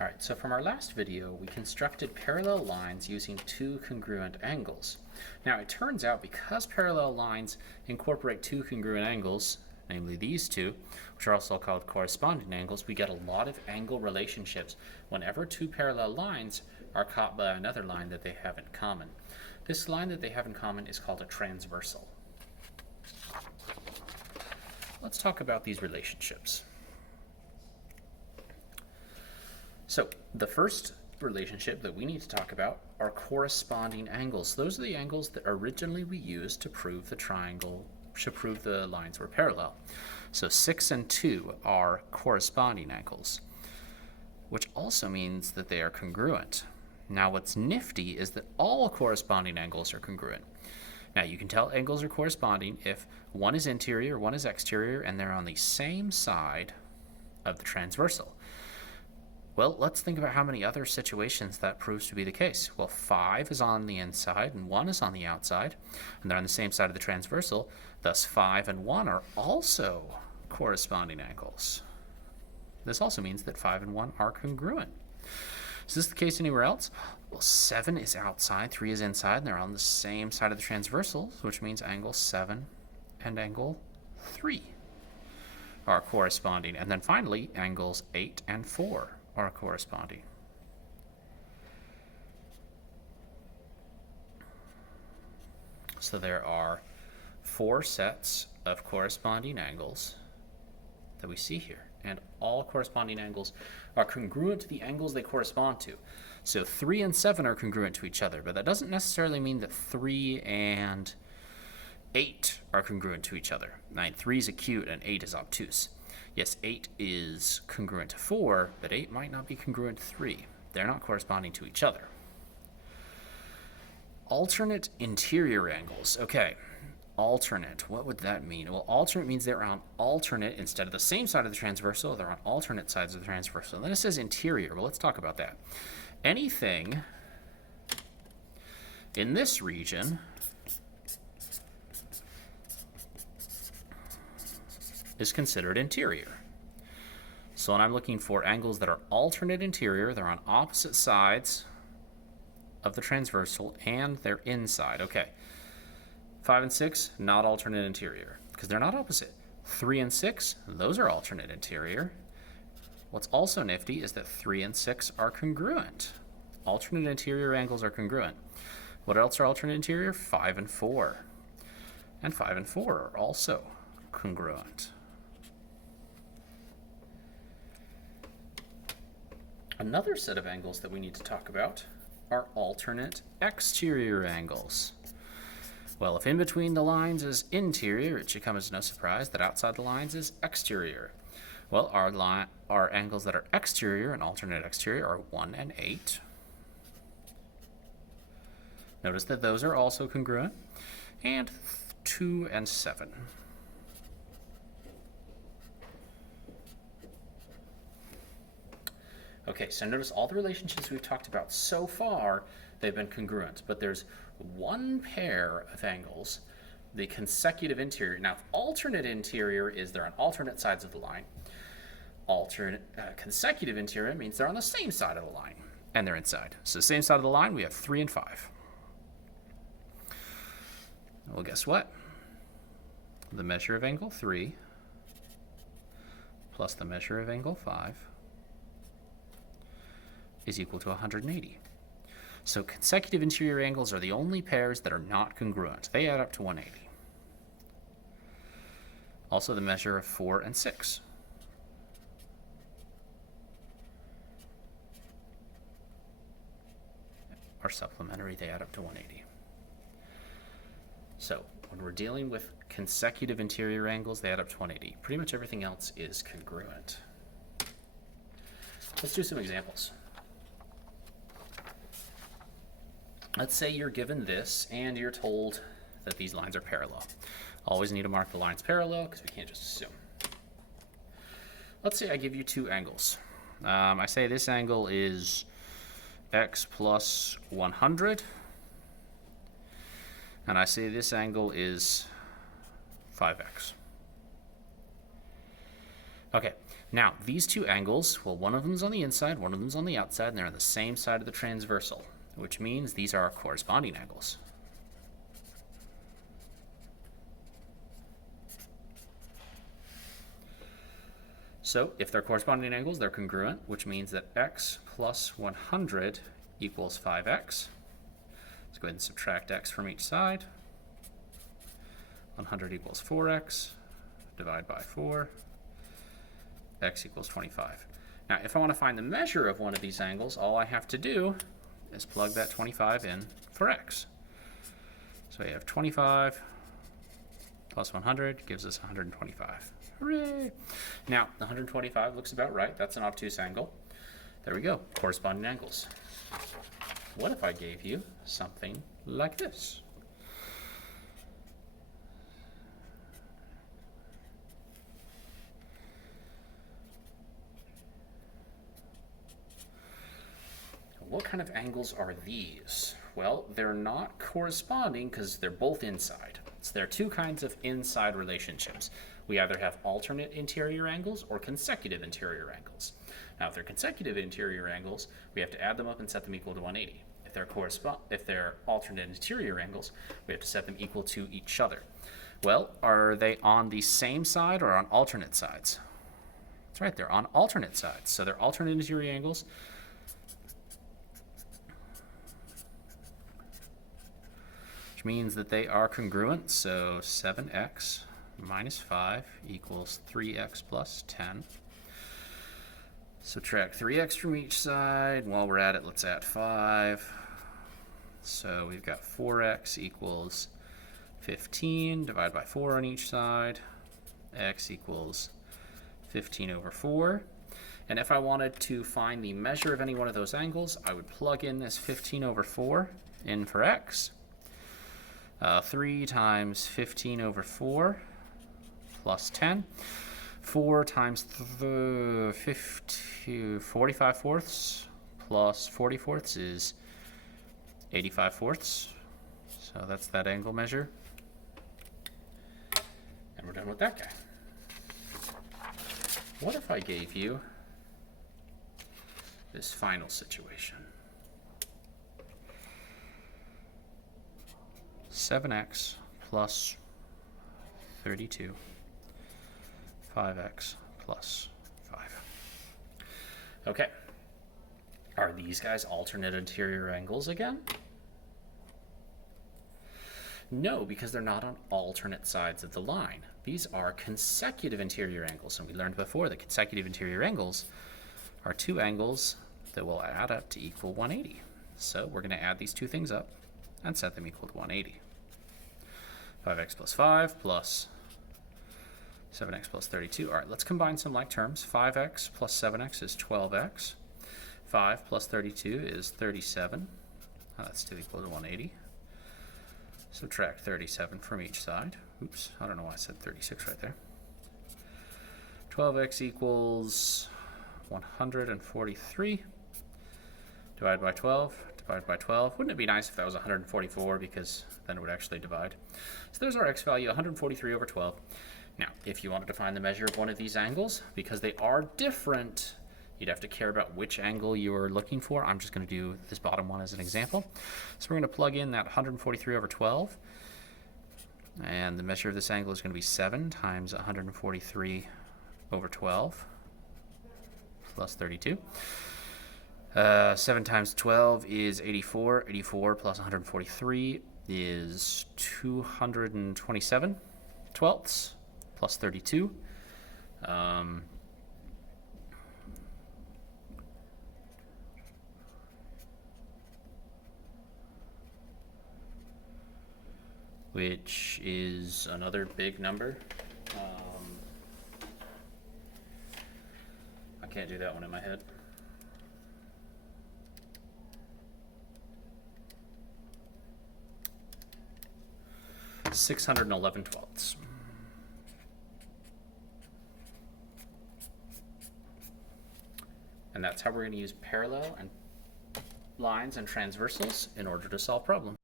Alright, so from our last video, we constructed parallel lines using two congruent angles. Now it turns out because parallel lines incorporate two congruent angles, namely these two, which are also called corresponding angles, we get a lot of angle relationships whenever two parallel lines are caught by another line that they have in common. This line that they have in common is called a transversal. Let's talk about these relationships. So the first relationship that we need to talk about are corresponding angles. Those are the angles that originally we used to prove the lines were parallel. So 6 and 2 are corresponding angles, which also means that they are congruent. Now what's nifty is that all corresponding angles are congruent. Now you can tell angles are corresponding if one is interior, one is exterior, and they're on the same side of the transversal. Well, let's think about how many other situations that proves to be the case. Well, 5 is on the inside and 1 is on the outside, and they're on the same side of the transversal. Thus, 5 and 1 are also corresponding angles. This also means that 5 and 1 are congruent. Is this the case anywhere else? Well, 7 is outside, 3 is inside, and they're on the same side of the transversal, which means angle 7 and angle 3 are corresponding. And then finally, angles 8 and 4 are corresponding. So there are 4 sets of corresponding angles that we see here, and all corresponding angles are congruent to the angles they correspond to. So 3 and 7 are congruent to each other, but that doesn't necessarily mean that 3 and 8 are congruent to each other. 3 is acute and 8 is obtuse. Yes, 8 is congruent to 4, but 8 might not be congruent to 3. They're not corresponding to each other. Alternate interior angles. Okay, alternate. What would that mean? Well, alternate means they're on alternate instead of the same side of the transversal. They're on alternate sides of the transversal. And then it says interior. Well, let's talk about that. Anything in this region is considered interior. So when I'm looking for angles that are alternate interior, they're on opposite sides of the transversal and they're inside. Okay, 5 and 6, not alternate interior because they're not opposite. 3 and 6, those are alternate interior. What's also nifty is that 3 and 6 are congruent. Alternate interior angles are congruent. What else are alternate interior? 5 and 4. And 5 and 4 are also congruent. Another set of angles that we need to talk about are alternate exterior angles. Well, if in between the lines is interior, it should come as no surprise that outside the lines is exterior. Well, our angles that are exterior and alternate exterior are 1 and 8. Notice that those are also congruent. And 2 and 7. Okay, so notice all the relationships we've talked about so far, they've been congruent, but there's one pair of angles, the consecutive interior. Now, alternate interior is they're on alternate sides of the line. Consecutive interior means they're on the same side of the line, and they're inside. So same side of the line, we have 3 and 5. Well, guess what? The measure of angle 3 plus the measure of angle 5 is equal to 180. So consecutive interior angles are the only pairs that are not congruent. They add up to 180. Also the measure of 4 and 6. Are supplementary, they add up to 180. So when we're dealing with consecutive interior angles, they add up to 180. Pretty much everything else is congruent. Let's do some examples. Let's say you're given this and you're told that these lines are parallel. Always need to mark the lines parallel because we can't just assume. Let's say I give you 2 angles. I say this angle is x plus 100. And I say this angle is 5x. Okay, Now, these two angles, well, one of them's on the inside, one of them's on the outside, and they're on the same side of the transversal, which means these are our corresponding angles. So if they're corresponding angles, they're congruent, which means that x plus 100 equals 5x. Let's go ahead and subtract x from each side. 100 equals 4x, divide by 4, x equals 25. Now, if I want to find the measure of one of these angles, all I have to do is plug that 25 in for x. So we have 25 plus 100 gives us 125. Hooray! Now, 125 looks about right. That's an obtuse angle. There we go, corresponding angles. What if I gave you something like this? What kind of angles are these? Well, they're not corresponding because they're both inside. So there are two kinds of inside relationships. We either have alternate interior angles or consecutive interior angles. Now, if they're consecutive interior angles, we have to add them up and set them equal to 180. If they're alternate interior angles, we have to set them equal to each other. Well, are they on the same side or on alternate sides? That's right, they're on alternate sides. So they're alternate interior angles. Which means that they are congruent, so 7x minus 5 equals 3x plus 10. Subtract 3x from each side. While we're at it, let's add 5. So we've got 4x equals 15, divide by 4 on each side. X equals 15 over 4. And if I wanted to find the measure of any one of those angles, I would plug in this 15 over 4 in for x. 3 times 15 over 4 plus 10. 4 times 45 fourths plus 40 fourths is 85 fourths. So that's that angle measure. And we're done with that guy. What if I gave you this final situation? 7x plus 32, 5x plus 5. Okay. Are these guys alternate interior angles again? No, because they're not on alternate sides of the line. These are consecutive interior angles, and we learned before that consecutive interior angles are two angles that will add up to equal 180. So we're going to add these two things up and set them equal to 180. 5x plus 5 plus 7x plus 32. All right, let's combine some like terms. 5x plus 7x is 12x. 5 plus 32 is 37. That's still equal to 180. Subtract 37 from each side. Oops, I don't know why I said 36 right there. 12x equals 143. Divide by 12. Divide by 12. Wouldn't it be nice if that was 144, because then it would actually divide. So there's our x value, 143 over 12. Now, if you wanted to find the measure of one of these angles, because they are different, you'd have to care about which angle you're looking for. I'm just going to do this bottom one as an example. So we're going to plug in that 143 over 12. And the measure of this angle is going to be 7 times 143 over 12 plus 32. 7 times 12 is 84. 84 plus 143 is 227 twelfths plus 32. Which is another big number. I can't do that one in my head. .611 twelfths. And that's how we're going to use parallel and lines and transversals in order to solve problems.